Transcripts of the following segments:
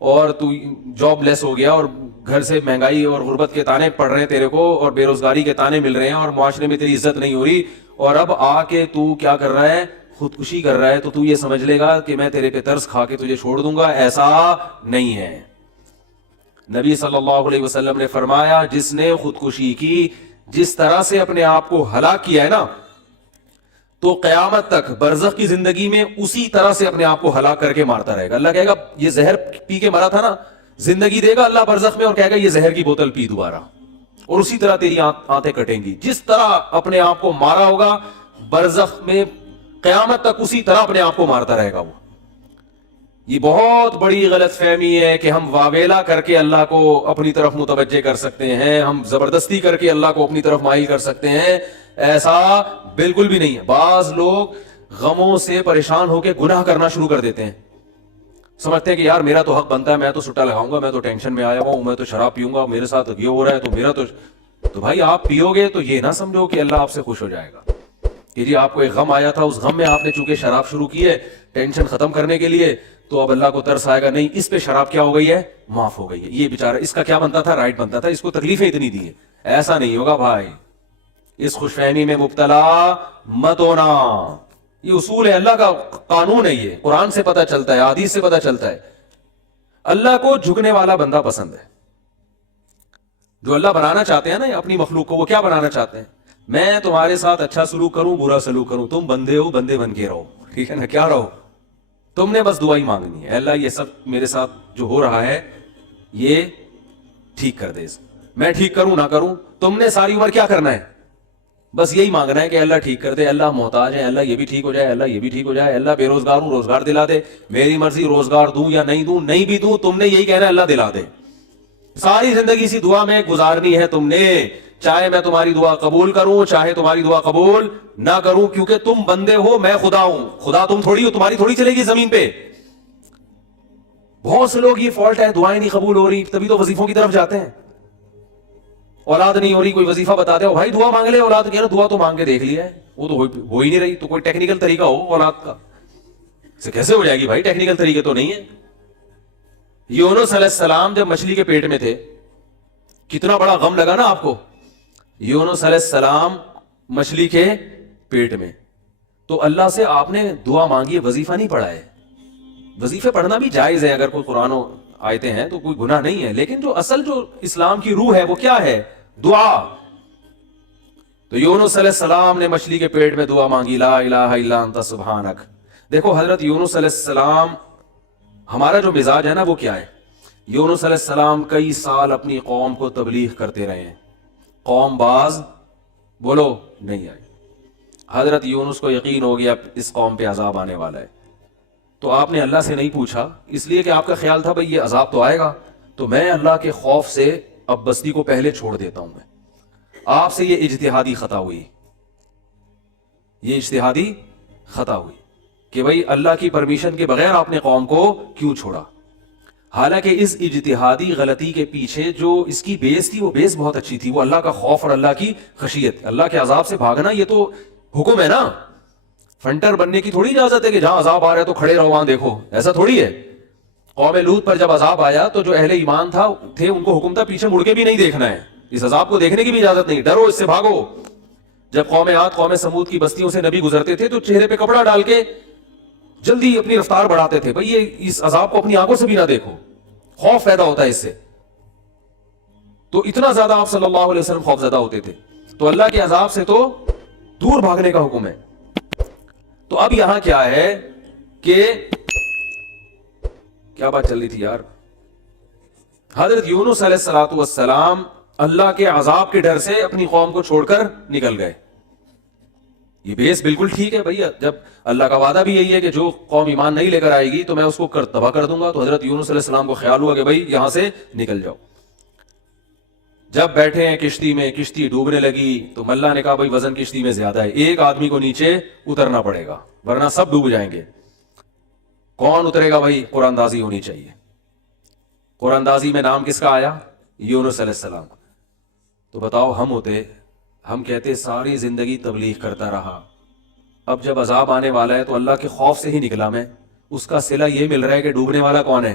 اور تو جاب لیس ہو گیا اور گھر سے مہنگائی اور غربت کے تانے پڑ رہے ہیں تیرے کو اور بے روزگاری کے تانے مل رہے ہیں اور معاشرے میں تیری عزت نہیں ہو رہی, اور اب آ کے تو کیا کر رہا ہے, خودکشی کر رہا ہے, تو یہ سمجھ لے گا کہ میں تیرے پہ ترس کھا کے تجھے چھوڑ دوں گا. ایسا نہیں ہے. نبی صلی اللہ علیہ وسلم نے فرمایا جس نے خودکشی کی, جس طرح سے اپنے آپ کو ہلاک کیا ہے نا, تو قیامت تک برزخ کی زندگی میں اسی طرح سے اپنے آپ کو ہلاک کر کے مارتا رہے گا. اللہ کہے گا یہ زہر پی کے مرا تھا نا, زندگی دے گا اللہ برزخ میں اور کہے گا یہ زہر کی بوتل پی دوبارہ, اور اسی طرح تیری آنتیں کٹیں گی. جس طرح اپنے آپ کو مارا ہوگا برزخ میں قیامت تک اسی طرح اپنے آپ کو مارتا رہے گا وہ. یہ بہت بڑی غلط فہمی ہے کہ ہم واویلا کر کے اللہ کو اپنی طرف متوجہ کر سکتے ہیں, ہم زبردستی کر کے اللہ کو اپنی طرف مائل کر سکتے ہیں. ایسا بالکل بھی نہیں ہے. بعض لوگ غموں سے پریشان ہو کے گناہ کرنا شروع کر دیتے ہیں, سمجھتے ہیں کہ یار میرا تو حق بنتا ہے, میں تو سٹا لگاؤں گا, میں تو ٹینشن میں آیا ہوں, میں تو شراب پیوں گا, میرے ساتھ یہ ہو رہا ہے تو میرا تو بھائی آپ پیو گے تو یہ نہ سمجھو کہ اللہ آپ سے خوش ہو جائے گا کہ جی آپ کو ایک غم آیا تھا, اس غم میں آپ نے چونکہ شراب شروع کی ہے ٹینشن ختم کرنے کے لیے, تو اب اللہ کو ترس آئے گا. نہیں, اس پہ شراب کیا ہو گئی ہے, معاف ہو گئی ہے. یہ بیچارہ اس کا کیا بنتا تھا, رائٹ بنتا تھا, اس کو تکلیفیں اتنی دی ہے. ایسا نہیں ہوگا بھائی, اس خوش فہمی میں مبتلا مت ہونا. یہ اصول ہے, اللہ کا قانون ہے, یہ قرآن سے پتہ چلتا ہے, حدیث سے پتہ چلتا ہے. اللہ کو جھکنے والا بندہ پسند ہے. جو اللہ بنانا چاہتے ہیں نا اپنی مخلوق کو, وہ کیا بنانا چاہتے ہیں, میں تمہارے ساتھ اچھا سلوک کروں برا سلوک کروں, تم بندے ہو, بندے بن کے رہو, ٹھیک ہے نا, کیا رہو, تم نے بس دعا ہی مانگنی ہے, اللہ یہ سب میرے ساتھ جو ہو رہا ہے یہ ٹھیک کر دے, میں ٹھیک کروں نہ کروں, تم نے ساری عمر کیا کرنا ہے, بس یہی مانگنا ہے کہ اللہ ٹھیک کر دے, اللہ محتاج ہے, اللہ یہ بھی ٹھیک ہو جائے, اللہ یہ بھی ٹھیک ہو جائے, اللہ بے روزگار ہوں روزگار دلا دے, میری مرضی روزگار دوں یا نہیں دوں, نہیں بھی دوں تم نے یہی کہنا ہے اللہ دلا دے. ساری زندگی اسی دعا میں گزارنی ہے تم نے, چاہے میں تمہاری دعا قبول کروں چاہے تمہاری دعا قبول نہ کروں, کیونکہ تم بندے ہو, میں خدا ہوں. خدا تم تھوڑی ہو, تمہاری تھوڑی چلے گی زمین پہ. بہت سے لوگ یہ فالٹ ہے, دعائیں نہیں قبول ہو رہی, تبھی تو وظیفوں کی طرف جاتے ہیں. اولاد نہیں ہو رہی, کوئی وظیفہ بتا دے, بھائی دعا مانگ لے اولاد کی, نا دعا تو مانگ کے دیکھ لیا ہے, وہ تو ہو ہی نہیں رہی. تو کوئی ٹیکنیکل طریقہ ہو اولاد کا, سے کیسے ہو جائے گی بھائی, ٹیکنیکل طریقے تو نہیں ہے. یونس علیہ السلام جب مچھلی کے پیٹ میں تھے, کتنا بڑا غم لگا نا آپ کو. یونس علیہ السلام مچھلی کے پیٹ میں, تو اللہ سے آپ نے دعا مانگی, وظیفہ نہیں پڑھا ہے. وظیفے پڑھنا بھی جائز ہے اگر کوئی قرآن آیتیں ہیں تو کوئی گناہ نہیں ہے, لیکن جو اصل جو اسلام کی روح ہے وہ کیا ہے, دعا. تو یونس علیہ السلام نے مچھلی کے پیٹ میں دعا مانگی, لا الہ الا انت سبحانک. دیکھو حضرت یونس علیہ السلام, ہمارا جو مزاج ہے نا وہ کیا ہے. یونس علیہ السلام کئی سال اپنی قوم کو تبلیغ کرتے رہے ہیں, قوم باز بولو نہیں آئی. حضرت یونس کو یقین ہو گیا اس قوم پہ عذاب آنے والا ہے, تو آپ نے اللہ سے نہیں پوچھا, اس لیے کہ آپ کا خیال تھا بھئی یہ عذاب تو آئے گا, تو میں اللہ کے خوف سے اب بستی کو پہلے چھوڑ دیتا ہوں. میں آپ سے یہ اجتہادی خطا ہوئی, یہ اجتہادی خطا ہوئی کہ بھئی اللہ کی پرمیشن کے بغیر آپ نے قوم کو کیوں چھوڑا. حالانکہ اس اجتہادی غلطی کے پیچھے جو اس کی بیس تھی وہ بیس بہت اچھی تھی, وہ اللہ کا خوف اور اللہ کی خشیت. اللہ کے عذاب سے بھاگنا یہ تو حکم ہے نا, فنٹر بننے کی تھوڑی اجازت ہے کہ جہاں عذاب آ رہا ہے تو کھڑے رہو وہاں دیکھو, ایسا تھوڑی ہے. قوم لوط پر جب عذاب آیا تو جو اہل ایمان تھے ان کو حکم تھا پیچھے مڑ کے بھی نہیں دیکھنا ہے, اس عذاب کو دیکھنے کی بھی اجازت نہیں, ڈرو اس سے بھاگو. جب قوم عاد قوم سمود کی بستیوں سے نبی گزرتے تھے تو چہرے پہ کپڑا ڈال کے جلدی اپنی رفتار بڑھاتے تھے, بھئی یہ اس عذاب کو اپنی آنکھوں سے بھی نہ دیکھو, خوف پیدا ہوتا ہے اس سے. تو اتنا زیادہ آپ صلی اللہ علیہ وسلم خوف زدہ ہوتے تھے. تو اللہ کے عذاب سے تو دور بھاگنے کا حکم ہے. تو اب یہاں کیا ہے کہ کیا بات چل رہی تھی یار, حضرت یونس علیہ السلام اللہ کے عذاب کے ڈر سے اپنی قوم کو چھوڑ کر نکل گئے. یہ بیس بالکل ٹھیک ہے بھائی, جب اللہ کا وعدہ بھی یہی ہے کہ جو قوم ایمان نہیں لے کر آئے گی تو میں اس کو تباہ کر دوں گا. تو حضرت یونس علیہ السلام کو خیال ہوا کہ بھائی یہاں سے نکل جاؤ. جب بیٹھے ہیں کشتی میں, کشتی ڈوبنے لگی تو ملا نے کہا بھائی وزن کشتی میں زیادہ ہے, ایک آدمی کو نیچے اترنا پڑے گا ورنہ سب ڈوب جائیں گے. کون اترے گا بھائی, قرآن اندازی ہونی چاہیے. قرآن اندازی میں نام کس کا آیا, یونس علیہ السلام. تو بتاؤ ہم ہوتے, ہم کہتے ساری زندگی تبلیغ کرتا رہا, اب جب عذاب آنے والا ہے تو اللہ کے خوف سے ہی نکلا میں, اس کا صلہ یہ مل رہا ہے کہ ڈوبنے والا کون ہے,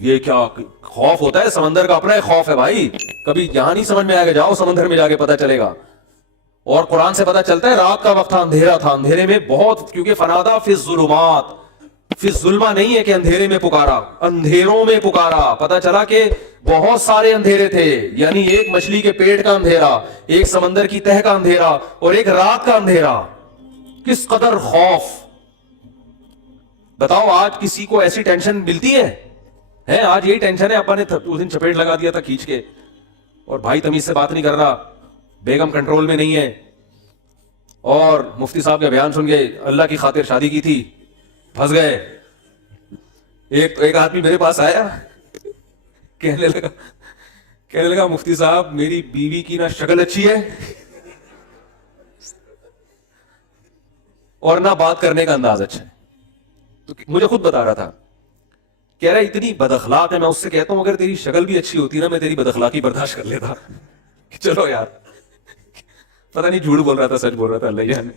یہ کیا خوف ہوتا ہے سمندر کا، اپنا ایک خوف ہے بھائی، کبھی یہاں نہیں سمجھ میں آئے گا، جاؤ سمندر میں جا کے پتہ چلے گا. اور قرآن سے پتہ چلتا ہے رات کا وقت تھا، اندھیرا تھا، اندھیرے میں بہت، کیونکہ فنادا فی الظلمات، فی الظلمہ نہیں ہے کہ اندھیرے میں پکارا، اندھیروں میں پکارا. پتہ چلا کہ بہت سارے اندھیرے تھے، یعنی ایک مچھلی کے پیٹ کا اندھیرا، ایک سمندر کی تہ کا اندھیرا، اور ایک رات کا اندھیرا. کس قدر خوف. بتاؤ آج کسی کو ایسی ٹینشن ملتی ہے؟ آج یہی ٹینشن ہے. ابا نے اس دن چپیٹ لگا دیا تھا کھینچ کے، اور بھائی تمیز سے بات نہیں کر رہا، بیگم کنٹرول میں نہیں ہے، اور مفتی صاحب کا بیان سن کے اللہ کی خاطر شادی کی تھی، پھنس گئے. ایک آدمی میرے پاس آیا، کہنے لگا مفتی صاحب میری بیوی کی نہ شکل اچھی ہے اور نہ بات کرنے کا انداز اچھا ہے. تو مجھے خود بتا رہا تھا، کہہ رہا اتنی بد اخلاق ہے. میں اس سے کہتا ہوں اگر تیری شکل بھی اچھی ہوتی نا میں تیری بد اخلاقی برداشت کر لیتا. چلو یار، پتہ نہیں جھوٹ بول رہا تھا سچ بول رہا تھا، اللہ جانے.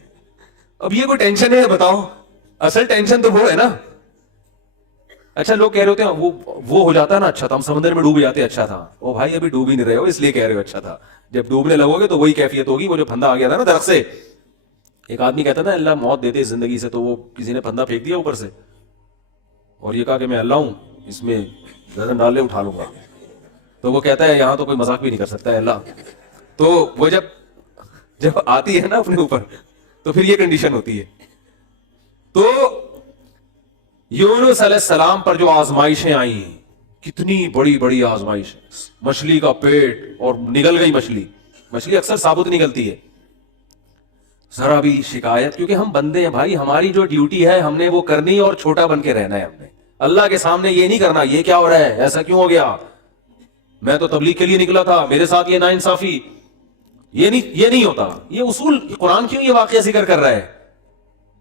اب یہ کوئی ٹینشن ہے بتاؤ؟ اصل ٹینشن تو وہ ہے نا. اچھا لوگ کہہ رہے ہوتے ہیں وہ ہو جاتا نا اچھا تھا، ہم سمندر میں ڈوب جاتے اچھا تھا. او بھائی ابھی ڈوب ہی نہیں رہے ہو اس لیے کہہ رہے ہو اچھا تھا. جب ڈوبنے لگو گے تو وہی کیفیت ہوگی. وہ جو پھندا آ گیا تھا نا درخت سے، ایک آدمی کہتا تھا اللہ موت دیتے اس زندگی سے، تو وہ کسی نے پھندا پھینک دیا اوپر سے اور یہ کہا کہ میں اللہ ہوں، اس میں گردن ڈال لے اٹھا لوں گا. تو وہ کہتا ہے یہاں تو کوئی مذاق بھی نہیں کر سکتا ہے اللہ. تو وہ جب آتی ہے نا اپنے اوپر تو پھر یہ کنڈیشن ہوتی ہے. تو یونس علیہ السلام پر جو آزمائشیں آئی ہیں، کتنی بڑی بڑی آزمائش، مچھلی کا پیٹ اور نگل گئی مچھلی اکثر ثابت نکلتی ہے. ذرا بھی شکایت، کیونکہ ہم بندے ہیں بھائی، ہماری جو ڈیوٹی ہے ہم نے وہ کرنی اور چھوٹا بن کے رہنا ہے. ہم نے اللہ کے سامنے یہ نہیں کرنا یہ کیا ہو رہا ہے، ایسا کیوں ہو گیا، میں تو تبلیغ کے لیے نکلا تھا، میرے ساتھ یہ ناانصافی. یہ نہیں ہوتا. یہ اصول قرآن کیوں یہ واقعہ ذکر کر رہا ہے؟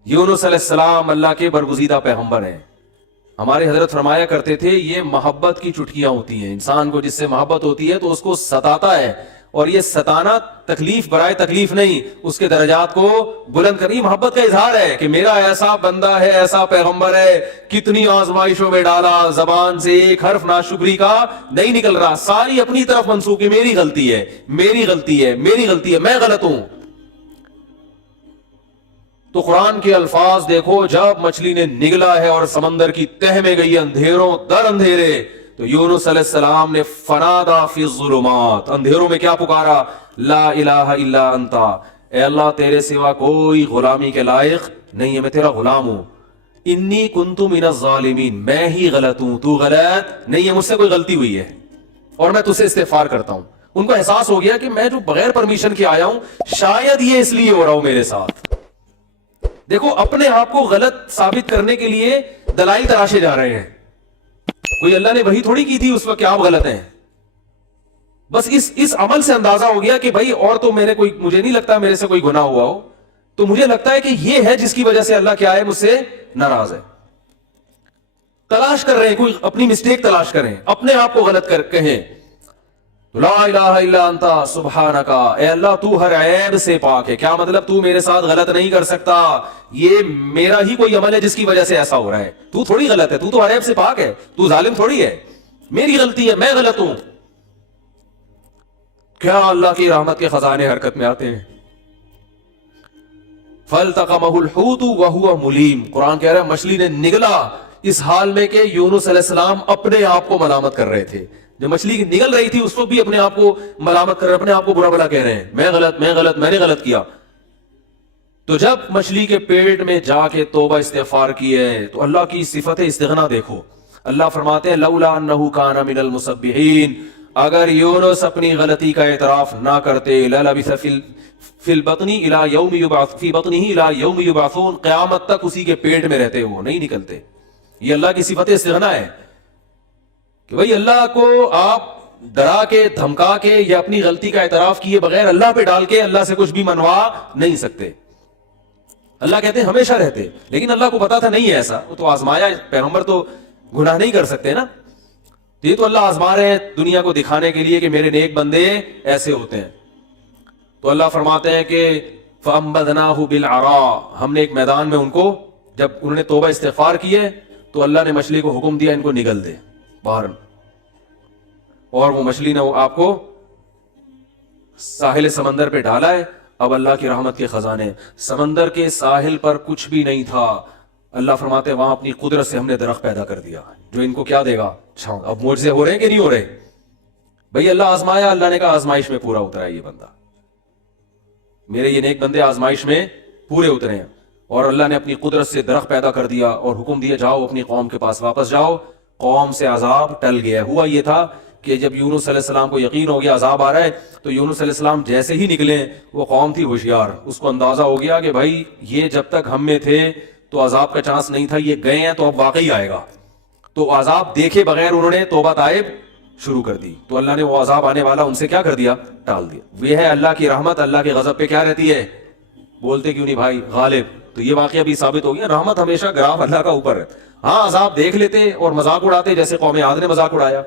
یونس علیہ السلام اللہ کے برگزیدہ پیغمبر ہیں. ہمارے حضرت فرمایا کرتے تھے یہ محبت کی چٹکیاں ہوتی ہیں. انسان کو جس سے محبت ہوتی ہے تو اس کو ستاتا ہے، اور یہ ستانا تکلیف برائے تکلیف نہیں، اس کے درجات کو بلند کرنی محبت کا اظہار ہے کہ میرا ایسا بندہ ہے، ایسا پیغمبر ہے، کتنی آزمائشوں میں ڈالا، زبان سے ایک حرف ناشکری کا نہیں نکل رہا، ساری اپنی طرف منسوخ کی میری غلطی ہے، میری غلطی ہے، میری غلطی ہے، میں غلط ہوں. تو قرآن کے الفاظ دیکھو، جب مچھلی نے نگلا ہے اور سمندر کی تہ میں گئی اندھیروں در اندھیرے، تو یونس علیہ السلام نے فنادا فی الظلمات، اندھیروں میں کیا پکارا، لا الہ الا انت، اے اللہ تیرے سوا کوئی غلامی کے لائق نہیں ہے، میں تیرا غلام ہوں. انی کنت من الظالمین، میں ہی غلط ہوں، تو غلط نہیں ہے، مجھ سے کوئی غلطی ہوئی ہے اور میں تجھ سے استغفار کرتا ہوں. ان کو احساس ہو گیا کہ میں جو بغیر پرمیشن کے آیا ہوں شاید یہ اس لیے ہو رہا ہوں میرے ساتھ. دیکھو اپنے آپ کو غلط ثابت کرنے کے لیے دلائل تراشے جا رہے ہیں. کوئی اللہ نے وہی تھوڑی کی تھی اس وقت کہ آپ غلط ہیں. بس اس عمل سے اندازہ ہو گیا کہ بھائی اور تو مجھے نہیں لگتا میرے سے کوئی گناہ ہوا ہو، تو مجھے لگتا ہے کہ یہ ہے جس کی وجہ سے اللہ کیا ہے، مجھ سے ناراض ہے. تلاش کر رہے ہیں، کوئی اپنی مسٹیک تلاش کریں، اپنے آپ کو غلط کہیں. لا الہ الا انت سبحانک، اے اللہ تو ہر عیب سے پاک ہے. کیا مطلب؟ تو میرے ساتھ غلط نہیں کر سکتا، یہ میرا ہی کوئی عمل ہے جس کی وجہ سے ایسا ہو رہا ہے. تو تھوڑی غلط ہے، تو ہر عیب سے پاک ہے، تو ظالم تھوڑی ہے، میری غلطی ہے، میں غلط ہوں. کیا اللہ کی رحمت کے خزانے حرکت میں آتے ہیں. فَالْتَقَمَهُ الْحُوتُ وَهُوَ مُلِيمٌ، قرآن کہہ رہا ہے مچھلی نے نگلا اس حال میں کہ یونس علیہ السلام اپنے آپ کو ملامت کر رہے تھے. جب مچھلی نگل رہی تھی اس وقت بھی اپنے آپ کو ملامت کر رہے، اپنے آپ کو برا بلا کہہ رہے ہیں، میں غلط، میں نے غلط کیا. تو جب مچھلی کے پیٹ میں جا کے توبہ استغفار کی ہے تو اللہ کی صفت استغنا دیکھو. اللہ فرماتے ہیں لولا انہ کان من المسبحین، اگر یونس اپنی غلطی کا اعتراف نہ کرتے، للبث فی البطن الی یوم یبعث فی بطنہ الی یوم یبعثون، قیامت تک اسی کے پیٹ میں رہتے، وہ نہیں نکلتے. یہ اللہ کی صفت استغنا ہے کہ بھئی اللہ کو آپ ڈرا کے دھمکا کے یا اپنی غلطی کا اعتراف کیے بغیر اللہ پہ ڈال کے اللہ سے کچھ بھی منوا نہیں سکتے. اللہ کہتے ہیں ہمیشہ رہتے، لیکن اللہ کو پتا تھا نہیں ہے ایسا، وہ تو آزمایا. پیغمبر تو گناہ نہیں کر سکتے نا، یہ تو اللہ آزما رہے ہیں دنیا کو دکھانے کے لیے کہ میرے نیک بندے ایسے ہوتے ہیں. تو اللہ فرماتے ہیں کہ فَأَنبَذْنَاهُ بِالْعَرَاءِ، ہم نے ایک میدان میں ان کو، جب انہوں نے توبہ استغفار کی ہے تو اللہ نے مچھلی کو حکم دیا ان کو نگل دے. باہر, اور وہ مچھلی نے آپ کو ساحل سمندر پہ ڈالا ہے. اب اللہ کی رحمت کے خزانے, سمندر کے ساحل پر کچھ بھی نہیں تھا, اللہ فرماتے وہاں اپنی قدرت سے ہم نے درخت پیدا کر دیا جو ان کو کیا دے گا چھاؤں. اب معجزے ہو رہے ہیں کہ نہیں ہو رہے؟ بھئی اللہ آزمایا, اللہ نے کہا آزمائش میں پورا اترا ہے یہ بندہ, میرے یہ نیک بندے آزمائش میں پورے اترے ہیں. اور اللہ نے اپنی قدرت سے درخت پیدا کر دیا اور حکم دیا جاؤ اپنی قوم کے پاس واپس جاؤ. قوم سے عذاب ٹل گیا. ہوا یہ تھا کہ جب یونس علیہ السلام کو یقین ہو گیا عذاب آ رہا ہے, تو یونس علیہ السلام جیسے ہی نکلے, وہ قوم تھی ہوشیار, اس کو اندازہ ہو گیا کہ بھائی یہ جب تک ہم میں تھے تو عذاب کا چانس نہیں تھا, یہ گئے ہیں تو اب واقعی آئے گا. تو عذاب دیکھے بغیر انہوں نے توبہ تائب شروع کر دی, تو اللہ نے وہ عذاب آنے والا ان سے کیا کر دیا, ٹال دیا. یہ ہے اللہ کی رحمت. اللہ کے غضب پہ کیا رہتی ہے, بولتے کیوں نہیں بھائی, غالب. تو یہ واقعہ بھی ثابت ہو گیا, رحمت ہمیشہ گراف اللہ کا اوپر ہے. ہاں عذاب دیکھ لیتے اور مذاق اڑاتے, جیسے قوم عاد نے مذاق اڑایا.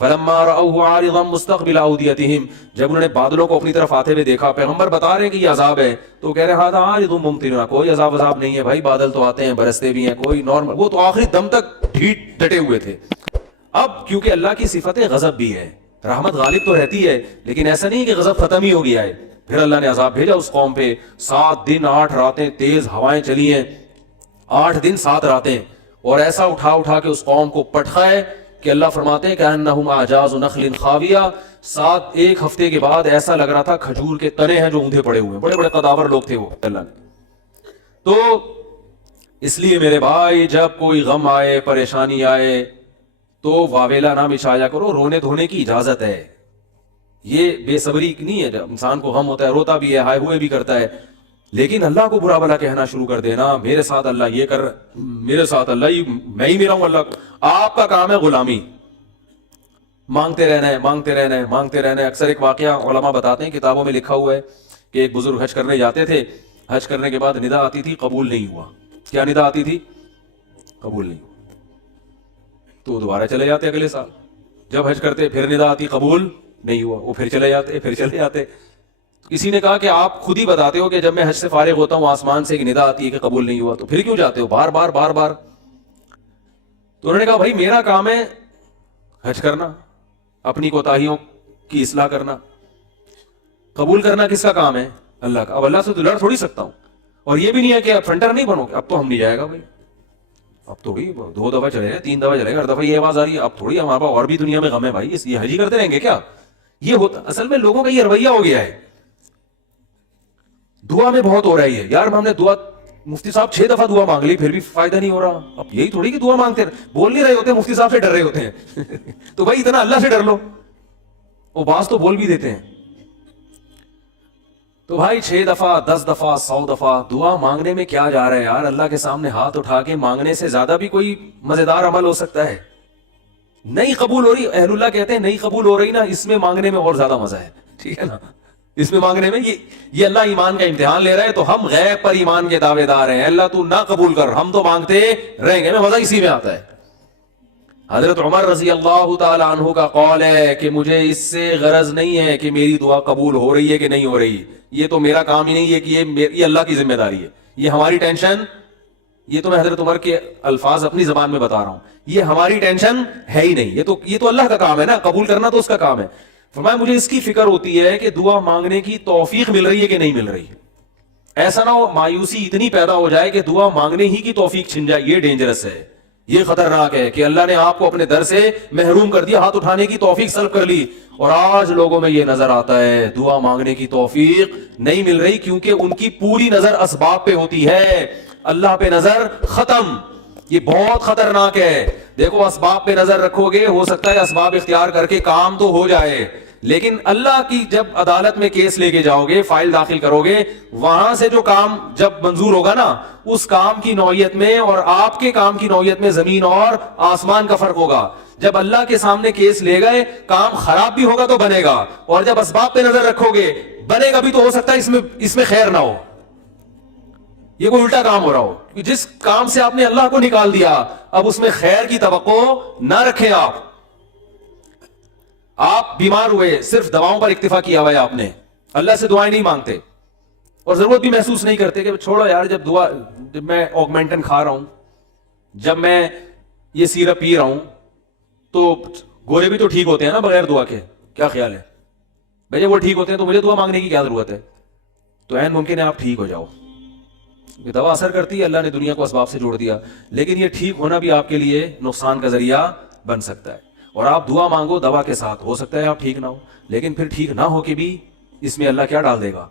فلما رأوه عارضا مستقبل اوديتهم, جب انہوں نے بادلوں کو اپنی طرف آتے ہوئے دیکھا, پیغمبر بتا رہے ہیں کہ یہ عذاب ہے, تو کہہ رہے هذا عارض ممطرنا, کوئی عذاب نہیں ہے بھائی, بادل تو آتے ہیں برستے بھی ہیں, کوئی نارمل. وہ تو آخری دم تک ڈٹے ہوئے تھے. اب کیونکہ اللہ کی صفت غضب بھی ہے, رحمت غالب تو رہتی ہے, لیکن ایسا نہیں کہ غضب ختم ہی ہو گیا ہے. پھر اللہ نے عذاب بھیجا اس قوم پہ. 7 دن 8 راتیں تیز ہوائیں چلی ہیں, 8 دن 7 راتیں, اور ایسا اٹھا کے اس قوم کو پٹخا ہے کہ اللہ فرماتے ہیں کہ انہم اعجاز نخل خاویہ. 1 ہفتے کے بعد ایسا لگ رہا تھا کھجور کے تنے ہیں جو اوندھے پڑے ہوئے ہیں. بڑے بڑے قداور لوگ تھے وہ. اللہ نے تو اس لیے میرے بھائی جب کوئی غم آئے, پریشانی آئے, تو واویلا نہ بچھایا کرو, رونے دھونے کی اجازت ہے. یہ بے صبری نہیں ہے, جب انسان کو غم ہوتا ہے روتا بھی ہے, ہائے ہوئے بھی کرتا ہے, لیکن اللہ کو برا بھلا کہنا شروع کر دینا, میرے ساتھ اللہ یہ کر, میرے ساتھ اللہ میں ہی میرا ہوں اللہ کو. آپ کا کام ہے غلامی, مانگتے رہنا ہے, مانگتے رہنا ہے, مانگتے رہنا ہے. اکثر ایک واقعہ علماء بتاتے ہیں, کتابوں میں لکھا ہوا ہے کہ ایک بزرگ حج کرنے جاتے تھے, حج کرنے کے بعد ندا آتی تھی قبول نہیں ہوا. کیا ندا آتی تھی؟ قبول نہیں ہوا. تو دوبارہ چلے جاتے اگلے سال, جب حج کرتے پھر ندا آتی قبول نہیں ہوا, وہ پھر چلے جاتے, پھر چلے جاتے. کسی نے کہا کہ آپ خود ہی بتاتے ہو کہ جب میں حج سے فارغ ہوتا ہوں آسمان سے ایک ندا آتی ہے کہ قبول نہیں ہوا, تو پھر کیوں جاتے ہو بار بار بار بار؟ تو انہوں نے کہا بھائی میرا کام ہے حج کرنا, اپنی کوتاہیوں کی اصلاح کرنا, قبول کرنا کس کا کام ہے؟ اللہ کا. اب اللہ سے تو لڑ تھوڑی سکتا ہوں, اور یہ بھی نہیں ہے کہ اب فنٹر نہیں بنو, اب تو ہم نہیں جائے گا بھائی, اب تھوڑی 2 دفعہ چلے گا 3 دفعہ چلے گا, ہر دفعہ یہ آواز آ رہی ہے, اب تھوڑی ہمارے پاس اور بھی دنیا میں غم ہے بھائی, یہ حج ہی کرتے رہیں گے کیا؟ یہ ہوتا اصل میں لوگوں کا یہ رویہ ہو گیا ہے. دعا میں بہت ہو رہی ہے یار, ہم نے دعا, مفتی صاحب 6 دفعہ دعا مانگ لی پھر بھی فائدہ نہیں ہو رہا. اب یہی تھوڑی کہ دعا مانگتے بول نہیں رہے ہوتے, مفتی صاحب سے ڈر رہے ہوتے ہیں. تو بھائی اتنا اللہ سے ڈر لو, وہ باز تو بول بھی دیتے ہیں. تو بھائی 6 دفعہ 10 دفعہ 100 دفعہ دعا مانگنے میں کیا جا رہا ہے یار؟ اللہ کے سامنے ہاتھ اٹھا کے مانگنے سے زیادہ بھی کوئی مزیدار عمل ہو سکتا ہے؟ نہیں قبول ہو رہی, اہل اللہ کہتے ہیں نہیں قبول ہو رہی نا, اس میں مانگنے میں اور زیادہ مزہ ہے. ٹھیک ہے نا, اس میں مانگنے میں یہ اللہ ایمان کا امتحان لے رہا ہے, تو ہم غیب پر ایمان کے دعوے دار ہیں. اللہ تو نہ قبول کر, ہم تو مانگتے رہیں گے, میں مزہ اسی میں آتا ہے. حضرت عمر رضی اللہ تعالی عنہ کا قول ہے کہ مجھے اس سے غرض نہیں ہے کہ میری دعا قبول ہو رہی ہے کہ نہیں ہو رہی, یہ تو میرا کام ہی نہیں ہے کہ یہ اللہ کی ذمہ داری ہے, یہ ہماری ٹینشن. یہ تو میں حضرت عمر کے الفاظ اپنی زبان میں بتا رہا ہوں, یہ ہماری ٹینشن ہے ہی نہیں, یہ تو اللہ کا کام ہے نا, قبول کرنا تو اس کا کام ہے. فرمایا مجھے اس کی فکر ہوتی ہے کہ دعا مانگنے کی توفیق مل رہی ہے کہ نہیں مل رہی. ایسا نہ ہو مایوسی اتنی پیدا ہو جائے کہ دعا مانگنے ہی کی توفیق چھن جائے. یہ ڈینجرس ہے, یہ خطرناک ہے کہ اللہ نے آپ کو اپنے در سے محروم کر دیا, ہاتھ اٹھانے کی توفیق سلب کر لی. اور آج لوگوں میں یہ نظر آتا ہے دعا مانگنے کی توفیق نہیں مل رہی, کیونکہ ان کی پوری نظر اسباب پہ ہوتی ہے, اللہ پہ نظر ختم. یہ بہت خطرناک ہے. دیکھو اسباب پہ نظر رکھو گے, ہو سکتا ہے اسباب اختیار کر کے کام تو ہو جائے, لیکن اللہ کی جب عدالت میں کیس لے کے جاؤ گے, فائل داخل کرو گے, وہاں سے جو کام جب منظور ہوگا نا, اس کام کی نوعیت میں اور آپ کے کام کی نوعیت میں زمین اور آسمان کا فرق ہوگا. جب اللہ کے سامنے کیس لے گئے, کام خراب بھی ہوگا تو بنے گا, اور جب اسباب پہ نظر رکھو گے بنے گا بھی تو ہو سکتا ہے اس میں خیر نہ ہو, یہ کوئی الٹا کام ہو رہا ہو. جس کام سے آپ نے اللہ کو نکال دیا, اب اس میں خیر کی توقع نہ رکھیں. آپ بیمار ہوئے, صرف دواؤں پر اکتفا کیا ہوا ہے آپ نے, اللہ سے دعائیں نہیں مانگتے اور ضرورت بھی محسوس نہیں کرتے کہ چھوڑو یار, جب میں آگمنٹن کھا رہا ہوں, جب میں یہ سیرپ پی رہا ہوں, تو گورے بھی تو ٹھیک ہوتے ہیں نا بغیر دعا کے, کیا خیال ہے بھائی؟ جب وہ ٹھیک ہوتے ہیں تو مجھے دعا مانگنے کی کیا ضرورت ہے؟ تو عین ممکن ہے آپ ٹھیک ہو جاؤ. یہ دوا اثر کرتی ہے, اللہ نے دنیا کو اسباب سے جوڑ دیا, لیکن یہ ٹھیک ہونا بھی آپ کے لیے نقصان کا ذریعہ بن سکتا ہے. اور آپ دعا مانگو دوا کے ساتھ, ہو سکتا ہے آپ ٹھیک نہ ہو, لیکن پھر ٹھیک نہ ہو کے بھی اس میں اللہ کیا ڈال دے گا؟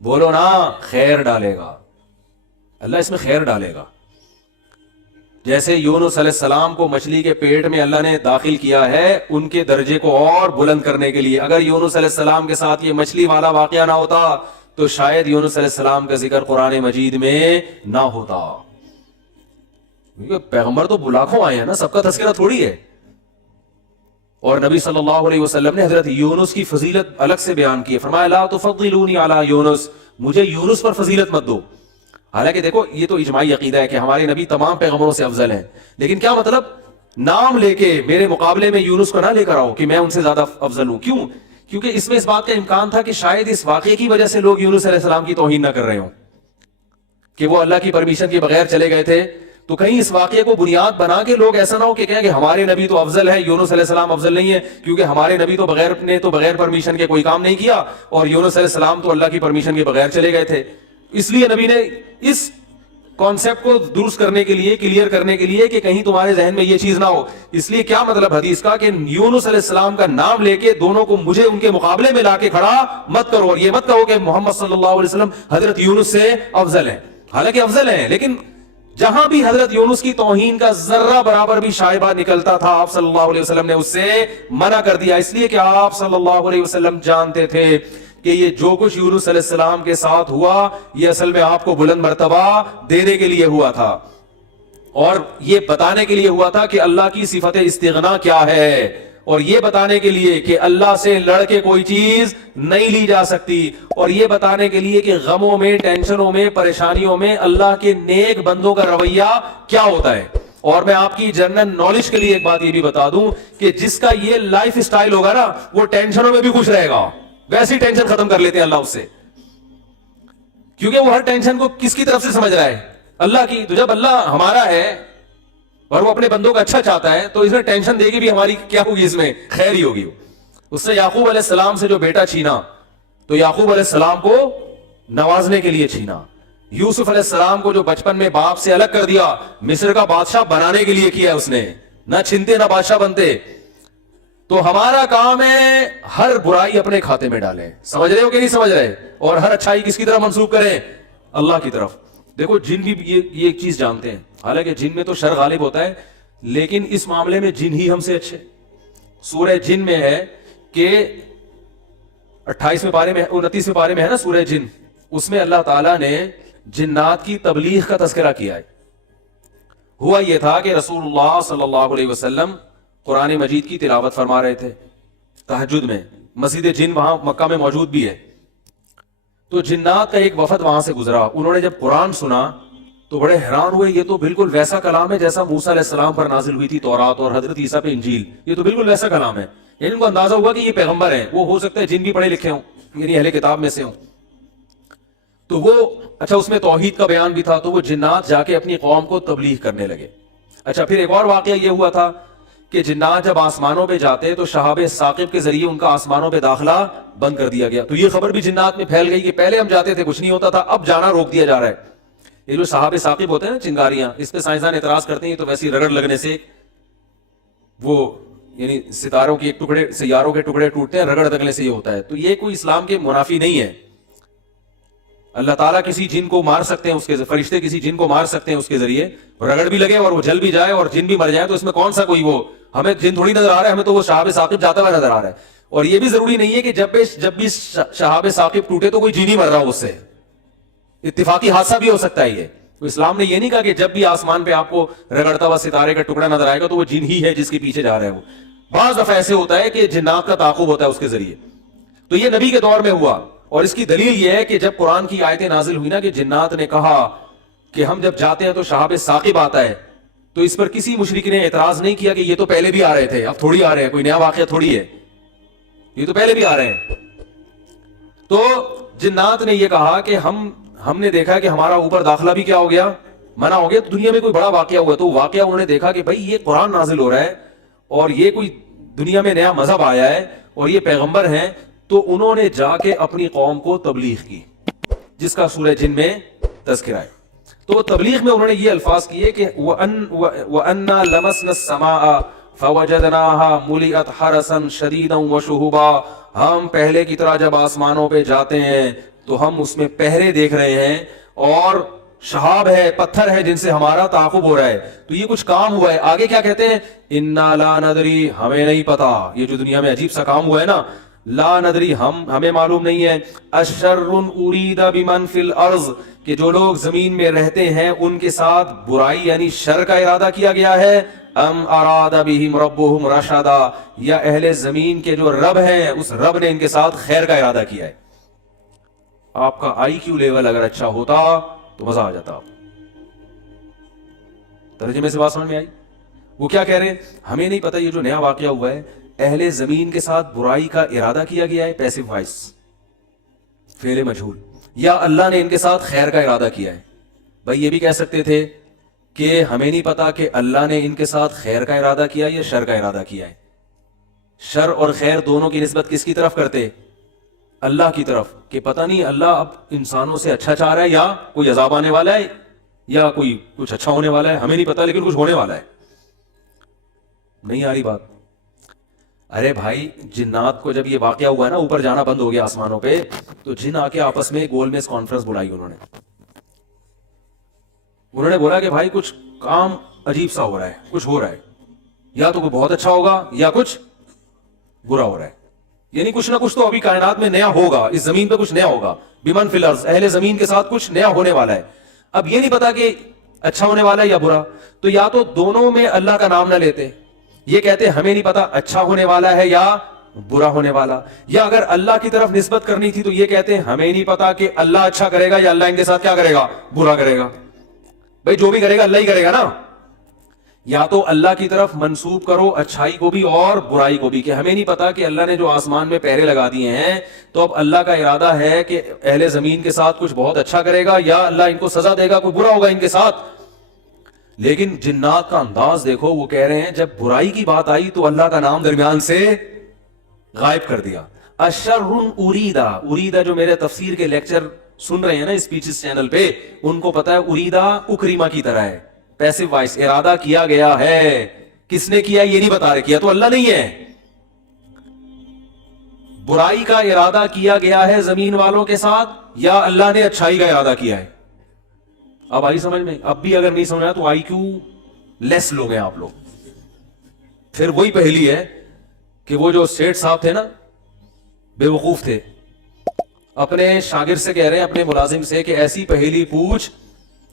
بولو نا, خیر ڈالے گا. اللہ اس میں خیر ڈالے گا. جیسے یونس علیہ السلام کو مچھلی کے پیٹ میں اللہ نے داخل کیا ہے ان کے درجے کو اور بلند کرنے کے لیے. اگر یونس علیہ السلام کے ساتھ یہ مچھلی والا واقعہ نہ ہوتا تو شاید یونس علیہ السلام کا ذکر قرآن مجید میں نہ ہوتا. پیغمبر تو لاکھوں آئے ہیں نا, سب کا تذکرہ تھوڑی ہے. اور نبی صلی اللہ علیہ وسلم نے حضرت یونس کی فضیلت الگ سے بیان کی ہے, فرمایا لا تفضلونی علی یونس, مجھے یونس پر فضیلت مت دو. حالانکہ دیکھو یہ تو اجماعی عقیدہ ہے کہ ہمارے نبی تمام پیغمبروں سے افضل ہیں, لیکن کیا مطلب نام لے کے میرے مقابلے میں یونس کو نہ لے کر آؤ کہ میں ان سے زیادہ افضل ہوں. کیوں؟ کیونکہ اس میں اس بات کا امکان تھا کہ شاید اس واقعے کی وجہ سے لوگ یونس علیہ السلام کی توہین نہ کر رہے ہوں کہ وہ اللہ کی پرمیشن کے بغیر چلے گئے تھے. تو کہیں اس واقعے کو بنیاد بنا کے لوگ ایسا نہ ہو کہ کہیں کہ ہمارے نبی تو افضل ہے, یونس علیہ السلام افضل نہیں ہے, کیونکہ ہمارے نبی تو بغیر پرمیشن کے کوئی کام نہیں کیا اور یونس علیہ السلام تو اللہ کی پرمیشن کے بغیر چلے گئے تھے. اس لیے نبی نے اس کانسیپٹ کو درست کرنے کے لیے, کلیئر کرنے کے لیے کہ کہیں تمہارے ذہن میں یہ چیز نہ ہو, اس لیے کیا مطلب حدیث کا کہ یونس علیہ السلام کا نام لے کے دونوں کو مجھے ان کے مقابلے میں لا کے کھڑا مت کرو, اور یہ مت کہو کہ محمد صلی اللہ علیہ وسلم حضرت یونس سے افضل ہیں. حالانکہ افضل ہیں, لیکن جہاں بھی حضرت یونس کی توہین کا ذرہ برابر بھی شائبہ نکلتا تھا آپ صلی اللہ علیہ وسلم نے اس سے منع کر دیا. اس لیے کہ آپ صلی اللہ علیہ وسلم جانتے تھے کہ یہ جو کچھ یونس علیہ السلام کے ساتھ ہوا یہ اصل میں آپ کو بلند مرتبہ دینے کے لیے ہوا تھا, اور یہ بتانے کے لیے ہوا تھا کہ اللہ کی صفت استغنا کیا ہے, اور یہ بتانے کے لیے کہ اللہ سے لڑ کے کوئی چیز نہیں لی جا سکتی, اور یہ بتانے کے لیے کہ غموں میں, ٹینشنوں میں, پریشانیوں میں اللہ کے نیک بندوں کا رویہ کیا ہوتا ہے. اور میں آپ کی جنرل نالج کے لیے ایک بات یہ بھی بتا دوں کہ جس کا یہ لائف اسٹائل ہوگا نا وہ ٹینشنوں میں بھی خوش رہے گا. ویسی ٹینشن ختم کر لیتے ہیں اللہ اس سے, کیونکہ وہ ہر ٹینشن کو کس کی طرف سے سمجھ رہا ہے؟ اللہ کی. تو جب اللہ ہمارا ہے اور وہ اپنے بندوں کا اچھا چاہتا ہے تو اس میں ٹینشن دے گی بھی ہماری کیا ہوگی, اس میں خیر ہی ہوگی. اس سے یعقوب علیہ السلام سے جو بیٹا چھینا تو یعقوب علیہ السلام کو نوازنے کے لیے چھینا. یوسف علیہ السلام کو جو بچپن میں باپ سے الگ کر دیا مصر کا بادشاہ بنانے کے لیے کیا اس نے, نہ چھنتے نہ بادشاہ بنتے. تو ہمارا کام ہے ہر برائی اپنے کھاتے میں ڈالیں, سمجھ رہے ہو کہ نہیں سمجھ رہے, اور ہر اچھائی کس کی طرف منسوخ کریں؟ اللہ کی طرف. دیکھو جن بھی یہ ایک چیز جانتے ہیں, حالانکہ جن میں تو شر غالب ہوتا ہے, لیکن اس معاملے میں جن ہی ہم سے اچھے. سورہ جن میں ہے کہ 28ویں پارے میں 29ویں پارے میں ہے نا سورہ جن, اس میں اللہ تعالیٰ نے جنات کی تبلیغ کا تذکرہ کیا ہے. ہوا یہ تھا کہ رسول اللہ صلی اللہ علیہ وسلم قرآن مجید کی تلاوت فرما رہے تھے تہجد میں, مسجد جن وہاں مکہ میں موجود بھی ہے. تو جنات کا ایک وفد وہاں سے گزرا, انہوں نے جب قرآن سنا تو بڑے حیران ہوئے, یہ تو بالکل ویسا کلام ہے جیسا موسیٰ علیہ السلام پر نازل ہوئی تھی تورات اور حضرت عیسیٰ پہ انجیل, یہ تو بالکل ویسا کلام ہے. ان کو اندازہ ہوا کہ یہ پیغمبر ہیں, وہ ہو سکتا ہے جن بھی پڑھے لکھے ہوں, یعنی اہل کتاب میں سے ہوں. تو وہ اچھا اس میں توحید کا بیان بھی تھا, تو وہ جنات جا کے اپنی قوم کو تبلیغ کرنے لگے. اچھا پھر ایک اور واقعہ یہ ہوا تھا کہ جنات جب آسمانوں پہ جاتے تو شہاب ثاقب کے ذریعے ان کا آسمانوں پہ داخلہ بند کر دیا گیا. تو یہ خبر بھی جنات میں پھیل گئی کہ پہلے ہم جاتے تھے کچھ نہیں ہوتا تھا, اب جانا روک دیا جا رہا ہے. یہ جو شہاب ثاقب ہوتے ہیں نا چنگاریاں, اس پہ سائنسدان اعتراض کرتے ہیں تو ویسی رگڑ لگنے سے وہ یعنی ستاروں کے ایک ٹکڑے, سیاروں کے ٹکڑے ٹوٹتے ہیں, رگڑ لگنے سے یہ ہوتا ہے. تو یہ کوئی اسلام کے منافی نہیں ہے. اللہ تعالیٰ کسی جن کو مار سکتے ہیں, اس کے فرشتے کسی جن کو مار سکتے ہیں اس کے ذریعے, رگڑ بھی لگے اور وہ جل بھی جائے اور جن بھی مر جائے, تو اس میں کون سا کوئی وہ ہمیں جن تھوڑی نظر آ رہا ہے, ہمیں تو وہ شہاب ثاقب جاتا ہوا نظر آ رہا ہے. اور یہ بھی ضروری نہیں ہے کہ جب بھی شہاب ثاقب ٹوٹے تو کوئی جن ہی مر رہا ہو, اس سے اتفاقی حادثہ بھی ہو سکتا ہے. یہ تو اسلام نے یہ نہیں کہا کہ جب بھی آسمان پہ آپ کو رگڑتا ہوا ستارے کا ٹکڑا نظر آئے گا تو وہ جن ہی ہے جس کے پیچھے جا رہا ہے. وہ بعض دفعہ ایسے ہوتا ہے کہ جنات کا تعاقب ہوتا ہے اس کے ذریعے. تو یہ نبی کے دور میں ہوا, اور اس کی دلیل یہ ہے کہ جب قرآن کی آیتیں نازل ہوئی نا کہ جنات نے کہا کہ ہم جب جاتے ہیں تو شہاب ثاقب آتا ہے, تو اس پر کسی مشرک نے اعتراض نہیں کیا کہ یہ تو پہلے بھی آ رہے تھے, اب تھوڑی آ رہے ہیں, کوئی نیا واقعہ تھوڑی ہے, یہ تو پہلے بھی آ رہے ہیں. تو جنات نے یہ کہا کہ ہم نے دیکھا کہ ہمارا اوپر داخلہ بھی کیا ہو گیا, منع ہو گیا. تو دنیا میں کوئی بڑا واقعہ ہوا, تو واقعہ انہوں نے دیکھا کہ بھائی یہ قرآن نازل ہو رہا ہے اور یہ کوئی دنیا میں نیا مذہب آیا ہے اور یہ پیغمبر ہیں, تو انہوں نے جا کے اپنی قوم کو تبلیغ کی, جس کا سورہ جن میں تذکرہ ہے. تو تبلیغ میں انہوں نے یہ الفاظ کیے کہ وَأَنَّا لَمَسْنَا السَّمَاءَ فَوَجَدْنَاهَا مُلِئَتْ حَرَسًا شَدِيدًا وَشُهُبًا, ہم پہلے کی طرح جب آسمانوں پہ جاتے ہیں تو ہم اس میں پہرے دیکھ رہے ہیں اور شہاب ہے, پتھر ہے جن سے ہمارا تعاقب ہو رہا ہے. تو یہ کچھ کام ہوا ہے. آگے کیا کہتے ہیں, اِنَّا لَا نَدْرِي, ہمیں نہیں پتا. یہ جو دنیا میں عجیب سا کام ہوا ہے نا, لا ندری, ہمیں معلوم نہیں ہے, اشر ارید بمن فی الارض, کہ جو لوگ زمین میں رہتے ہیں ان کے ساتھ برائی یعنی شر کا ارادہ کیا گیا ہے, ام اراد بہم ربہم رشدا, یا اہل زمین کے جو رب ہیں اس رب نے ان کے ساتھ خیر کا ارادہ کیا ہے. آپ کا آئی کیو لیول اگر اچھا ہوتا تو مزہ آ جاتا. ترجمے سے بات سمجھ میں آئی؟ وہ کیا کہہ رہے ہیں, ہمیں نہیں پتا یہ جو نیا واقعہ ہوا ہے, اہل زمین کے ساتھ برائی کا ارادہ کیا گیا ہے, پیسو وائس فعل مجہول, یا اللہ نے ان کے ساتھ خیر کا ارادہ کیا ہے. بھائی یہ بھی کہہ سکتے تھے کہ ہمیں نہیں پتا کہ اللہ نے ان کے ساتھ خیر کا ارادہ کیا یا شر کا ارادہ کیا ہے. شر اور خیر دونوں کی نسبت کس کی طرف کرتے؟ اللہ کی طرف, کہ پتہ نہیں اللہ اب انسانوں سے اچھا چاہ رہا ہے یا کوئی عذاب آنے والا ہے یا کوئی کچھ اچھا ہونے والا ہے, ہمیں نہیں پتا لیکن کچھ ہونے والا ہے. نہیں آ رہی بات؟ ارے بھائی, جنات کو جب یہ واقعہ ہوا ہے نا, اوپر جانا بند ہو گیا آسمانوں پہ, تو جن آ کے آپس میں گول میز کانفرنس بلائی. انہوں نے بولا کہ بھائی کچھ کام عجیب سا ہو رہا ہے, کچھ ہو رہا ہے, یا تو کوئی بہت اچھا ہوگا یا کچھ برا ہو رہا ہے. یعنی کچھ نہ کچھ تو ابھی کائنات میں نیا ہوگا, اس زمین پہ کچھ نیا ہوگا. بمن فی الارض, اہل زمین کے ساتھ کچھ نیا ہونے والا ہے. اب یہ نہیں پتا کہ اچھا ہونے والا ہے یا برا, تو یا تو دونوں میں اللہ کا نام نہ لیتے, یہ کہتے ہمیں نہیں پتا اچھا ہونے والا ہے یا برا ہونے والا, یا اگر اللہ کی طرف نسبت کرنی تھی تو یہ کہتے ہیں ہمیں نہیں پتا کہ اللہ اچھا کرے گا یا اللہ ان کے ساتھ کیا کرے گا, برا کرے گا. بھائی جو بھی کرے گا اللہ ہی کرے گا نا. یا تو اللہ کی طرف منسوب کرو اچھائی کو بھی اور برائی کو بھی, کہ ہمیں نہیں پتا کہ اللہ نے جو آسمان میں پہرے لگا دیے ہیں تو اب اللہ کا ارادہ ہے کہ اہل زمین کے ساتھ کچھ بہت اچھا کرے گا یا اللہ ان کو سزا دے گا, کوئی برا ہوگا ان کے ساتھ. لیکن جنات کا انداز دیکھو, وہ کہہ رہے ہیں جب برائی کی بات آئی تو اللہ کا نام درمیان سے غائب کر دیا. اشر اریدا, اریدا جو میرے تفسیر کے لیکچر سن رہے ہیں نا اسپیچز چینل پہ, ان کو پتا ہے اریدا اکریما کی طرح ہے, پیسو وائس, ارادہ کیا گیا ہے. کس نے کیا یہ نہیں بتا رہے, کیا تو اللہ نہیں ہے. برائی کا ارادہ کیا گیا ہے زمین والوں کے ساتھ یا اللہ نے اچھائی کا ارادہ کیا ہے. اب آئی سمجھ میں؟ اب بھی اگر نہیں سمجھا تو آئی کیو لیس لوگ ہیں آپ لوگ. پھر وہی پہلی ہے کہ وہ جو سیٹھ صاحب تھے نا, بے وقوف تھے, اپنے شاگرد سے کہہ رہے ہیں, اپنے ملازم سے, کہ ایسی پہلی پوچھ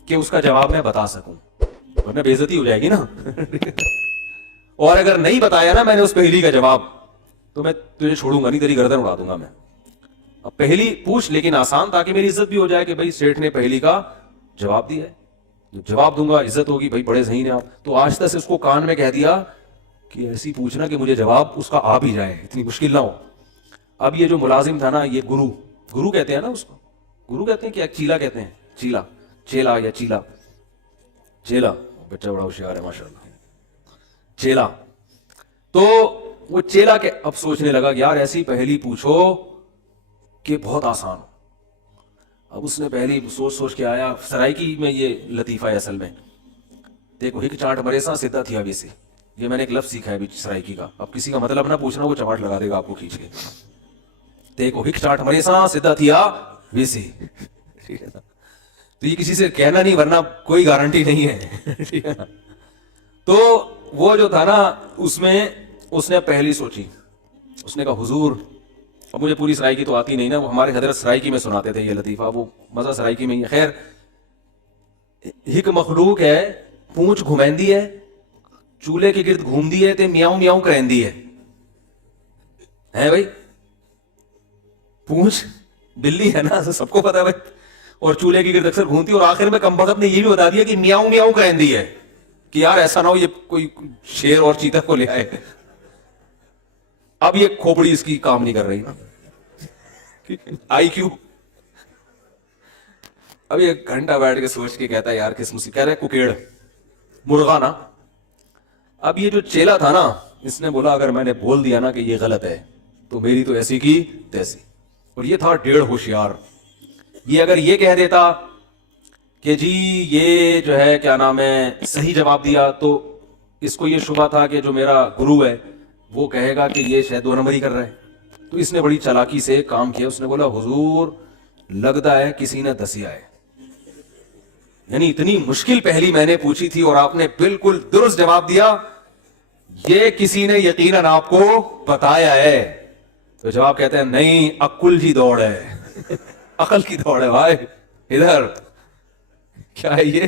کہ اس کا جواب میں بتا سکوں, ورنہ بے عزتی ہو جائے گی نا. اور اگر نہیں بتایا نا میں نے اس پہلی کا جواب تو میں تجھے چھوڑوں گا نہیں, تیری گردن اڑا دوں گا میں. اب پہلی پوچھ لیکن آسان, تاکہ میری عزت بھی ہو جائے کہ بھائی سیٹھ نے پہلی کا جواب دیا ہے, جواب دوں گا عزت ہوگی, بھائی بڑے ذہین ہیں آپ. تو آہستہ سے اس کو کان میں کہہ دیا کہ ایسی پوچھنا کہ مجھے جواب اس کا آ بھی جائے, اتنی مشکل نہ ہو. اب یہ جو ملازم تھا نا, یہ گرو کہتے ہیں نا اس کو, گرو کہتے ہیں کہ چیلا کہتے ہیں, چیلا یا چیلا, بچہ بڑا ہوشیار ہے ماشاءاللہ, چیلا. تو وہ چیلا کے اب سوچنے لگا کہ یار ایسی پہلی پوچھو کہ بہت آسان ہو. اب اس نے پہلی سوچ کے آیا, سرائکی میں یہ لطیفہ ہے اصل میں, دیکھو ہک چاٹ مریسا سیدھا تھیا ویسے, یہ میں نے ایک لفظ سیکھا ہے سرائکی کا. اب کسی کا مطلب نہ پوچھنا, وہ چماٹ لگا دے گا آپ کو کھینچ کے. دیکھو ہک چاٹ مریسا سیدھا تھیا ویسے, ٹھیک ہے نا. تو یہ کسی سے کہنا نہیں, ورنہ کوئی گارنٹی نہیں ہے, ٹھیک ہے نا. تو وہ جو تھا نا, اس میں اس نے پہلی سوچی, اس نے کہا حضور, اب مجھے پوری سرائکی تو آتی نہیں نا, وہ ہمارے حضرت سرائکی میں سناتے تھے یہ لطیفہ, وہ مزہ سرائکی میں ہی ہے. خیر, ہک مخلوق ہے, پونچھ گھمیندی ہے, چولہے کے گرد گھومدی ہے تے میاؤں میاؤں کرندی ہے بھائی. پونچھ بلی ہے نا, سب کو پتا ہے بھائی, اور چولہے کے گرد اکثر گھومتی, اور آخر میں کم بخت نے یہ بھی بتا دیا کہ میاؤں میاؤں کرندی ہے, کہ یار ایسا نہ ہو یہ کوئی شیر اور چیتا کو لے آئے. اب یہ کھوپڑی اس کی کام نہیں کر رہی نا, آئی کیو. اب یہ گھنٹہ بیٹھ کے سوچ کے کہتا ہے یار کس مصیبت, کہہ رہا ہے ککیڑ, مرغا نا. اب یہ جو چیلا تھا نا, اس نے بولا اگر میں نے بول دیا نا کہ یہ غلط ہے تو میری تو ایسی کی تیسی. اور یہ تھا 1.5 ہوشیار. یہ اگر یہ کہہ دیتا کہ جی یہ جو ہے کیا نام ہے صحیح جواب دیا, تو اس کو یہ شبہ تھا کہ جو میرا گرو ہے وہ کہے گا کہ یہ شاید 2 نمبری کر رہا ہے. تو اس نے بڑی چالاکی سے کام کیا. اس نے بولا حضور لگتا ہے کسی نے دسیا ہے. یعنی اتنی مشکل پہلی میں نے پوچھی تھی اور آپ نے بالکل درست جواب دیا, یہ کسی نے یقیناً آپ کو بتایا ہے. تو جواب کہتے ہیں نہیں, عقل کی دوڑ ہے. عقل کی دوڑ ہے بھائی, ادھر کیا ہے یہ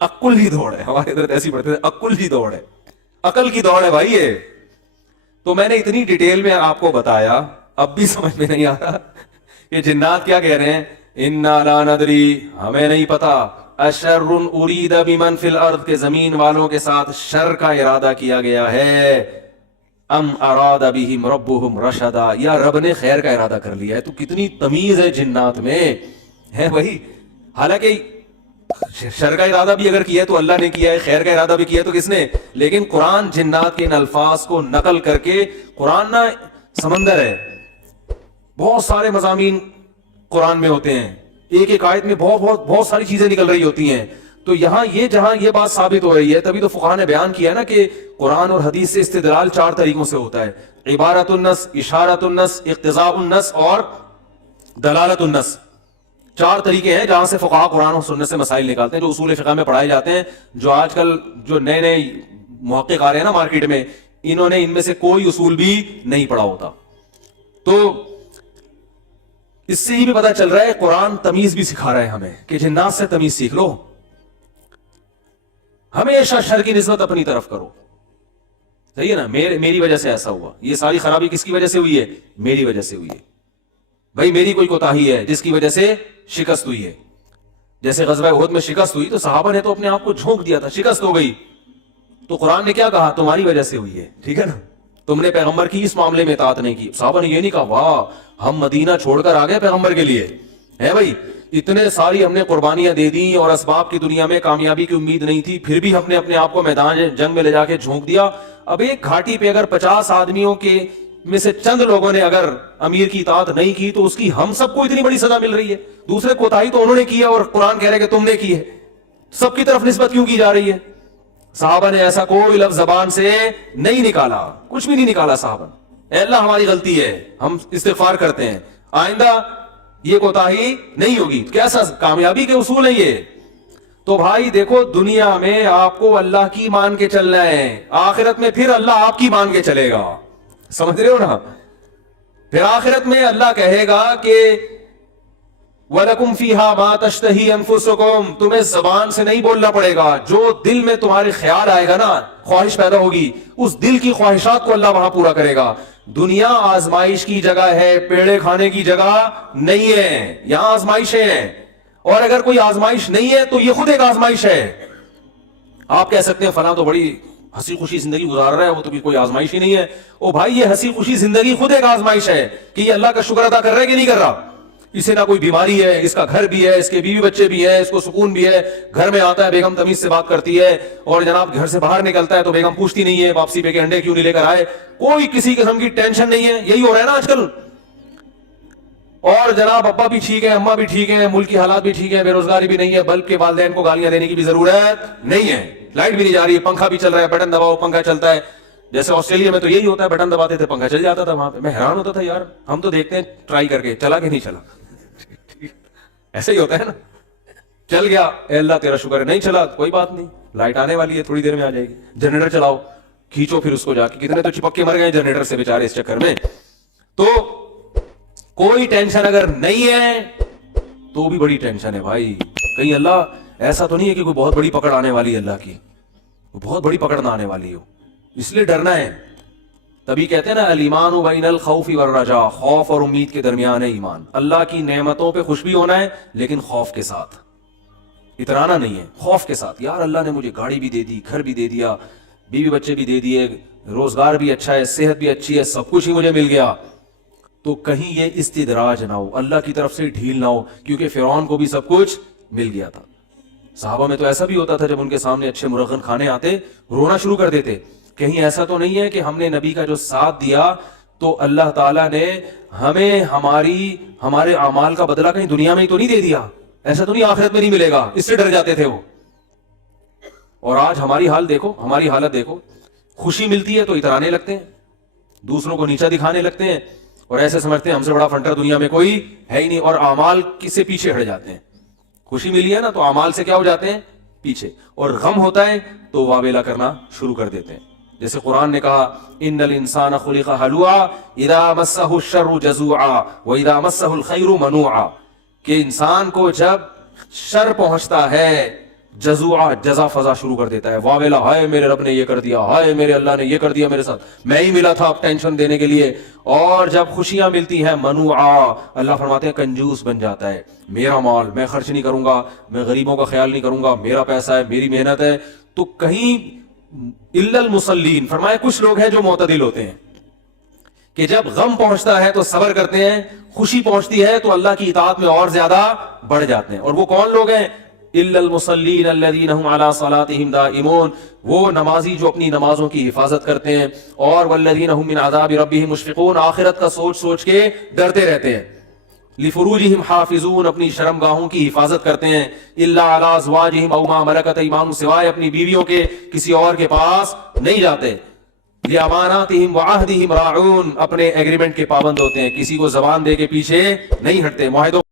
عقل کی دوڑ ہے. ہمارے ادھر ایسی پڑھتے ہیں عقل کی دوڑ ہے, عقل کی دوڑ ہے بھائی یہ. تو میں نے اتنی ڈیٹیل میں آپ کو بتایا, اب بھی سمجھ میں نہیں آ رہا کہ جنات کیا کہہ رہے ہیں. انا لا ندری, ہمیں نہیں پتا, اشر ارید بمن فی الارض, کے زمین والوں کے ساتھ شر کا ارادہ کیا گیا ہے, ام اراد بہم ربہم رشدا, یا رب نے خیر کا ارادہ کر لیا ہے. تو کتنی تمیز ہے جنات میں ہے بھائی. حالانکہ شر کا ارادہ بھی اگر کیا ہے تو اللہ نے کیا ہے, خیر کا ارادہ بھی کیا ہے تو کس نے. لیکن قرآن جنات کے ان الفاظ کو نقل کر کے, قرآن نا سمندر ہے, بہت سارے مضامین قرآن میں ہوتے ہیں, ایک ایک آیت میں بہت ساری چیزیں نکل رہی ہوتی ہیں. تو یہاں یہ جہاں یہ بات ثابت ہو رہی ہے, تبھی تو فقہاء نے بیان کیا نا کہ قرآن اور حدیث سے استدلال 4 طریقوں سے ہوتا ہے. عبارت النص, اشارت النص, اقتضاء النص اور دلالت النص. 4 طریقے ہیں جہاں سے فقہاء قرآن اور سنت سے مسائل نکالتے ہیں, جو اصول فقہ میں پڑھائے جاتے ہیں. جو آج کل جو نئے نئے محقق آ رہے ہیں نا مارکیٹ میں, انہوں نے ان میں سے کوئی اصول بھی نہیں پڑھا ہوتا. تو اس سے یہ بھی پتا چل رہا ہے قرآن تمیز بھی سکھا رہا ہے ہمیں کہ جنات سے تمیز سیکھ لو, ہمیشہ شر کی نسبت اپنی طرف کرو. صحیح ہے نا, میری وجہ سے ایسا ہوا, یہ ساری خرابی کس کی وجہ سے ہوئی ہے, میری وجہ سے ہوئی ہے بھائی. میری کوئی کوتاہی ہے جس کی وجہ سے شکست ہوئی ہے. جیسے غزوہ احد میں شکست ہوئی تو صحابہ نے تو اپنے آپ کو جھونک دیا تھا, شکست ہو گئی, تو قرآن نے کیا کہا, تمہاری وجہ سے ہوئی ہے. ٹھیک ہے نا, تم نے پیغمبر کی اس معاملے میں اطاعت نہیں کی. صحابہ نے یہ نہیں کہا واہ ہم مدینہ چھوڑ کر آ گئے پیغمبر کے لیے, ہے بھائی اتنے ساری ہم نے قربانیاں دے دی اور اسباب کی دنیا میں کامیابی کی امید نہیں تھی, پھر بھی ہم نے اپنے آپ کو میدان جنگ میں لے جا کے جھونک دیا. اب ایک گھاٹی پہ اگر 50 آدمیوں کے میں سے چند لوگوں نے اگر امیر کی اطاعت نہیں کی تو اس کی ہم سب کو اتنی بڑی سزا مل رہی ہے. دوسرے کوتاہی تو انہوں نے کی ہے اور قرآن کہہ رہے کہ تم نے کی ہے. سب کی طرف نسبت کیوں کی جا رہی ہے؟ صحابہ نے ایسا کوئی لفظ زبان سے نہیں نکالا, کچھ بھی نہیں نکالا صحابہ. اے اللہ ہماری غلطی ہے, ہم استغفار کرتے ہیں, آئندہ یہ کوتاہی نہیں ہوگی. کیسا کامیابی کے اصول ہیں یہ. تو بھائی دیکھو, دنیا میں آپ کو اللہ کی مان کے چلنا ہے, آخرت میں پھر اللہ آپ کی مان کے چلے گا. سمجھ رہے ہو نا, پھر آخرت میں اللہ کہے گا کہ وَلَكُمْ فِيهَا مَا تَشْتَهِي أَنفُسُكُمْ, تمہیں زبان سے نہیں بولنا پڑے گا, جو دل میں تمہارے خیال آئے گا نا, خواہش پیدا ہوگی, اس دل کی خواہشات کو اللہ وہاں پورا کرے گا. دنیا آزمائش کی جگہ ہے, پیڑے کھانے کی جگہ نہیں ہے. یہاں آزمائشیں ہیں, اور اگر کوئی آزمائش نہیں ہے تو یہ خود ایک آزمائش ہے. آپ کہہ سکتے ہیں فلاں تو بڑی ہنسی خوشی زندگی گزار رہا ہے, وہ تو کوئی آزمائش ہی نہیں ہے. او بھائی یہ ہنسی خوشی زندگی خود ایک آزمائش ہے کہ یہ اللہ کا شکر ادا کر رہا ہے کہ نہیں کر رہا. اسے نہ کوئی بیماری ہے, اس کا گھر بھی ہے, اس کے بیوی بچے بھی ہیں, اس کو سکون بھی ہے, گھر میں آتا ہے بیگم تمیز سے بات کرتی ہے, اور جناب گھر سے باہر نکلتا ہے تو بیگم پوچھتی نہیں ہے واپسی پہ کہ انڈے کیوں نہیں لے کر آئے. کوئی کسی قسم کی ٹینشن نہیں ہے. یہی ہو رہا ہے نا آج کل. اور جناب ابا بھی ٹھیک ہے, اماں بھی ٹھیک ہے, ملک کی حالات بھی ٹھیک ہے, بے روزگاری بھی نہیں ہے, بلکہ کے والدین کو گالیاں دینے کی بھی ضرورت نہیں ہے, لائٹ بھی نہیں جا رہی ہے, پنکھا بھی چل رہا ہے, بٹن دباؤ پنکھا چلتا ہے. جیسے آسٹریلیا میں تو یہی ہوتا ہے, بٹن دباتے تھے پنکھا چل جاتا تھا. وہاں پہ میں حیران ہوتا تھا, یار ہم تو دیکھتے ہیں ٹرائی کر کے چلا کہ نہیں چلا. ایسے ہی ہوتا ہے نا, چل گیا اے اللہ تیرا شکر ہے, نہیں چلا کوئی بات نہیں, لائٹ آنے والی ہے تھوڑی دیر میں آ جائے گی. جنریٹر چلاؤ, کھینچو پھر اس کو جا کے, کتنے تو چپک کے مر گئے جنریٹر سے بیچارے اس چکر میں. تو کوئی ٹینشن اگر نہیں ہے تو بھی بڑی ٹینشن ہے بھائی. کہیں اللہ ایسا تو نہیں ہے کہ کوئی بہت بڑی پکڑ آنے والی ہے, اللہ کی بہت بڑی پکڑ نہ آنے والی ہو, اس لیے ڈرنا ہے. تبھی کہتے ہیں نا الایمان بین الخوف والرجاء, خوف اور امید کے درمیان ہے ایمان. اللہ کی نعمتوں پہ خوش بھی ہونا ہے لیکن خوف کے ساتھ, اترانا نہیں ہے, خوف کے ساتھ. یار اللہ نے مجھے گاڑی بھی دے دی, گھر بھی دے دیا, بیوی بچے بھی دے دیے, روزگار بھی اچھا ہے, صحت بھی اچھی ہے, سب کچھ ہی مجھے مل گیا. تو کہیں یہ استدراج نہ ہو, اللہ کی طرف سے ڈھیل نہ ہو, کیونکہ فرعون کو بھی سب کچھ مل گیا تھا. صحابہ میں تو ایسا بھی ہوتا تھا جب ان کے سامنے اچھے مرغن کھانے آتے رونا شروع کر دیتے. کہیں ایسا تو نہیں ہے کہ ہم نے نبی کا جو ساتھ دیا تو اللہ تعالیٰ نے ہمیں ہمارے اعمال کا بدلہ کہیں دنیا میں ہی تو نہیں دے دیا؟ ایسا تو نہیں آخرت میں نہیں ملے گا؟ اس سے ڈر جاتے تھے وہ. اور آج ہماری حال دیکھو, ہماری حالت دیکھو. خوشی ملتی ہے تو اترانے لگتے ہیں, دوسروں کو نیچا دکھانے لگتے ہیں, اور ایسے سمجھتے ہیں ہم سے بڑا فنٹر دنیا میں کوئی ہے ہی نہیں, اور اعمال کس سے پیچھے ہٹ جاتے ہیں. خوشی ملی ہے نا تو اعمال سے کیا ہو جاتے ہیں؟ پیچھے. اور غم ہوتا ہے تو واویلا کرنا شروع کر دیتے ہیں. جیسے قرآن نے کہا ان الانسان خلق ہلوعا اذا مسہ الشر جزوعا واذا مسہ الخیر منوعا, کہ انسان کو جب شر پہنچتا ہے جزوعا, جزا فضا شروع کر دیتا ہے, واویلا, ہائے میرے رب نے یہ کر دیا, ہائے میرے اللہ نے یہ کر دیا میرے ساتھ, میں ہی ملا تھا اب ٹینشن دینے کے لیے. اور جب خوشیاں ملتی ہیں منوعا, اللہ فرماتے ہیں کنجوس بن جاتا ہے, میرا مال میں خرچ نہیں کروں گا, میں غریبوں کا خیال نہیں کروں گا, میرا پیسہ ہے, میری محنت ہے. تو کہیں الا المصلین فرمایا کچھ لوگ ہیں جو معتدل ہوتے ہیں کہ جب غم پہنچتا ہے تو صبر کرتے ہیں, خوشی پہنچتی ہے تو اللہ کی اطاعت میں اور زیادہ بڑھ جاتے ہیں. اور وہ کون لوگ ہیں؟ الا المصلین الذین هم علی صلاتهم دائمون, وہ نمازی جو اپنی نمازوں کی حفاظت کرتے ہیں. اور والذین هم من عذاب ربهم مشفقون, آخرت کا سوچ سوچ کے ڈرتے رہتے ہیں. لفروجہم حافظون, اپنی شرمگاہوں کی حفاظت کرتے ہیں. الا علی ازواجہم او ما ملکت ایمانہم, سوائے اپنی بیویوں کے کسی اور کے پاس نہیں جاتے. لاماناتہم وعہدہم راعون, اپنے ایگریمنٹ کے پابند ہوتے ہیں, کسی کو زبان دے کے پیچھے نہیں ہٹتے, معاہدوں